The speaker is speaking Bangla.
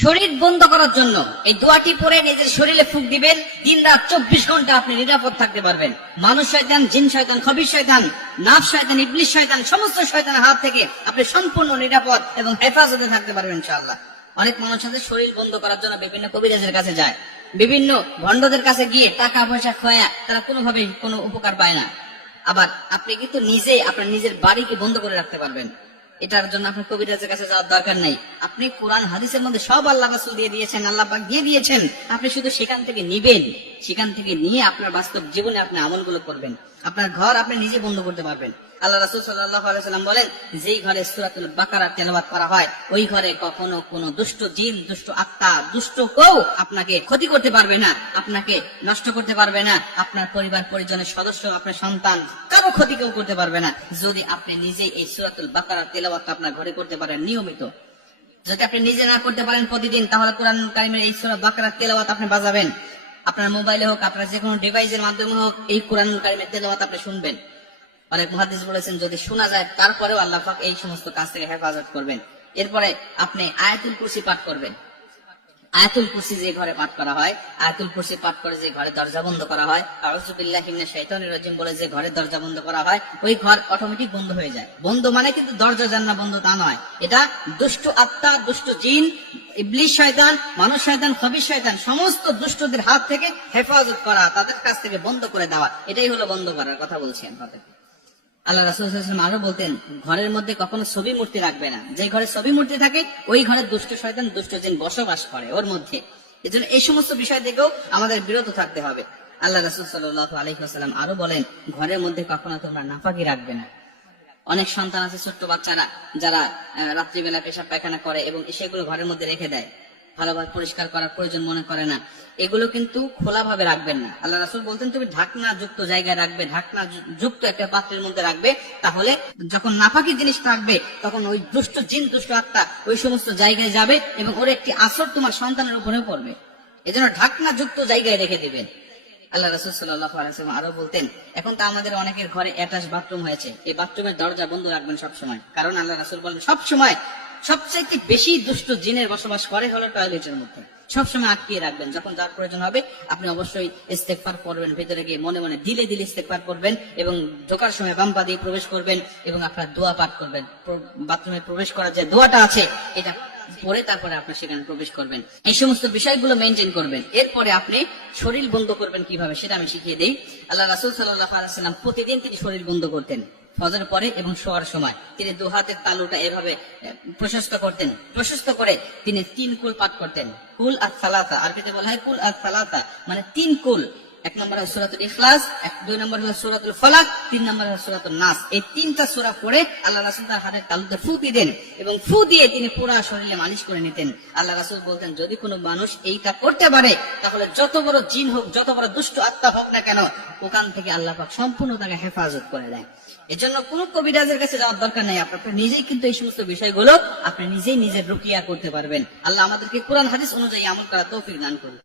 শরীর বন্ধ করার জন্য এই দোয়াটি পরে নিজের শরীরে ফুক দিবেন। দিন রাত চব্বিশ ঘণ্টা আপনি নিরাপদ থাকতে পারবেন। মানুষ শয়তান, জিন শয়তান, খবির শয়তান, নাফ শয়তান ইবলিশ শয়তান, সমস্ত শয়তানের হাত থেকে আপনি সম্পূর্ণ নিরাপদ এবং হেফাজতে থাকতে পারবেন ইনশাআল্লাহ। অনেক মানুষ আছে শরীর বন্ধ করার জন্য বিভিন্ন কবিরাজের কাছে যায়। বিভিন্ন ভণ্ডদের কাছে গিয়ে টাকা পয়সা খোয়া, তারা কোনোভাবেই কোনো উপকার পায় না। আবার আপনি কিন্তু নিজেই আপনার নিজের বাড়িকে বন্ধ করে রাখতে পারবেন। এটার জন্য আপনার কবিরাজের কাছে যাওয়ার দরকার নাই। আপনি কোরআন, হাদিসের মধ্যে সব আল্লাহ রাসুল দিয়ে দিয়েছেন, আল্লাহ পাক দিয়ে দিয়েছেন। আপনি শুধু সেখান থেকে নিবেন, সেখান থেকে নিয়ে আপনার বাস্তব জীবনে আপনি আমলগুলো করবেন। আপনার ঘর আপনি নিজে বন্ধ করতে পারবেন। আল্লাহ রাসূল সাল্লাল্লাহু আলাইহি সাল্লাম বলেন, যেই ঘরে সূরাতুল বাকারা তেলাওয়াত করা হয়, ওই ঘরে কখনো কোনো দুষ্ট জিন, দুষ্ট আত্মা, দুষ্ট কেউ আপনাকে ক্ষতি করতে পারবে না, আপনাকে নষ্ট করতে পারবে না, আপনার পরিবার, পরিজনের সদস্য, আপনার সন্তান, কারও ক্ষতি কেউ করতে পারবে না। যদি আপনি নিজেই এই সূরাতুল বাকারা তেলাওয়াত আপনার ঘরে করতে পারেন, নিয়মিত। যদি আপনি নিজে না করতে পারেন প্রতিদিন, তাহলে কোরআন কারিমের এই সূরা বাকারা তেলাওয়াত আপনি বাজাবেন। আপনার মোবাইলে হোক, আপনার যে কোনো ডিভাইসের মাধ্যমে হোক, এই কোরআন কারিমের তেলাওয়াত আপনি শুনবেন। অনেক মহাদিস বলেছেন, যদি শোনা যায়, তারপরেও আল্লাহ পাক এই সমস্ত কাজ থেকে হেফাজত করবেন। এরপরে আপনি আয়াতুল কুরসি পাঠ করবেন। আয়াতুল কুরসি যে ঘরে পাঠ করা হয়, আয়াতুল কুরসি পাঠ করে যে ঘরে দরজা বন্ধ করা হয় রাজিম বলে যে ঘরে দরজা বন্ধ করা হয়, ওই ঘর অটোমেটিক বন্ধ হয়ে যায়। বন্ধ মানে কিন্তু দরজা জান্না বন্ধ তা নয়। এটা দুষ্ট আত্মা, দুষ্ট জিন ইবলিশ শয়তান, মানুষ শয়তান খবির শয়তান, সমস্ত দুষ্টদের হাত থেকে হেফাজত করা, তাদের কাছ থেকে বন্ধ করে দেওয়া, এটাই হলো বন্ধ করার কথা বলছি আপনাদের আল্লাহ রাসুল আরও বলতেন, ঘরের মধ্যে কখনো ছবি মূর্তি রাখবে না। যে ঘরে ছবি মূর্তি থাকে, ওই ঘরে দুষ্ট শয়তান, দুষ্ট জিন বসবাস করে ওর মধ্যে। এজন্য এই সমস্ত বিষয় থেকেও আমাদের বিরত থাকতে হবে। আল্লাহ রাসুল সাল্লাহ আলহিহাস্লাম আরও বলেন, ঘরের মধ্যে কখনো তোমরা নাফাকি রাখবে না। অনেক সন্তান আছে, ছোট্ট বাচ্চারা, যারা রাত্রিবেলা পেশাব পায়খানা করে এবং সেগুলো ঘরের মধ্যে রেখে দেয়। ভালোভাবে পরিষ্কার করার প্রয়োজন মনে করে না। এগুলো কিন্তু খোলা ভাবে রাখবেন না। আল্লাহ রাসুল বলতেন, তুমি ঢাকনা যুক্ত জায়গায় রাখবে ঢাকনা যুক্ত একটা পাত্রের মধ্যে রাখবে, তাহলে যখন নাফাকি জিনিস থাকবে, তখন ওই দুষ্ট জিন, দুষ্ট আত্মা ওই সমস্ত জায়গায় যাবে এবং ওর একটি আসর তোমার সন্তানের উপরে পড়বে। এজন্য ঢাকনা যুক্ত জায়গায় রেখে দিবেন। আল্লাহ রসুল সাল্লাহ আরও বলতেন, এখন তো আমাদের অনেকের ঘরে অ্যাটাচ বাথরুম হয়েছে। এই বাথরুমের দরজা বন্ধ রাখবেন সবসময়। কারণ আল্লাহ রাসুল বলেন সবসময় সবচাইতে বেশি দুষ্ট জিনের বসবাস করে হলো টয়লেটের মধ্যে। সবসময় আটকিয়ে রাখবেন, যখন যার প্রয়োজন হবে, আপনি অবশ্যই ইস্তেকবার করবেন, ভেতরে গিয়ে মনে মনে দিলে দিলে ইস্তেকবার করবেন এবং ঢোকার সময় বাম্পা দিয়ে প্রবেশ করবেন এবং আপনার দোয়া পাঠ করবেন। বাথরুমে প্রবেশ করার যে দোয়াটা আছে, এটা পরে তারপরে আপনি সেখানে প্রবেশ করবেন। এই সমস্ত বিষয়গুলো মেনটেন করবেন। এরপরে আপনি শরীর বন্ধ করবেন কীভাবে, সেটা আমি শিখিয়ে দিই। আল্লাহ রাসুল সাল্লাহ আলাইসাল্লাম প্রতিদিন তিনি শরীর বন্ধ করতেন। ফজর পরে এবং শোয়ার সময়। তিনি দু হাতের তালুটা এভাবে প্রশস্ত করতেন। প্রশস্ত করে তিনি তিন কুল পাঠ করতেন। কুল আর সালাতা আর আরবিতে বলা হয় কুল আর সালাতা মানে তিন কুল। এক নম্বর হলো সুরাতুল ইখলাস, এক, দুই নম্বর হলো সুরাতুল ফালাক, তিন নম্বর হলো সুরাতুল নাস। এই তিনটা সূরা পড়ে আল্লাহ রাসূল তার হাতের তালুতে ফু দিতেন এবং ফু দিয়ে তিনি পুরো শরীরে মালিশ করে নিতেন। আল্লাহ রাসূল বলতেন, যদি কোনো মানুষ এইটা করতে পারে, তাহলে যত বড় জিন হোক, যত বড় দুষ্ট আত্মা হোক না কেন, ওখান থেকে আল্লাহ পাক সম্পূর্ণ তাকে হেফাজত করে দেয় এজন্য কোন কবিরাজের কাছে যাওয়ার দরকার নেই। আপনার আপনি নিজেই কিন্তু এই সমস্ত বিষয়গুলো আপনি নিজেই নিজের রুকিয়া করতে পারবেন। আল্লাহ আমাদেরকে কোরআন, হাদিস অনুযায়ী আমল করা তৌফিক দান করুন।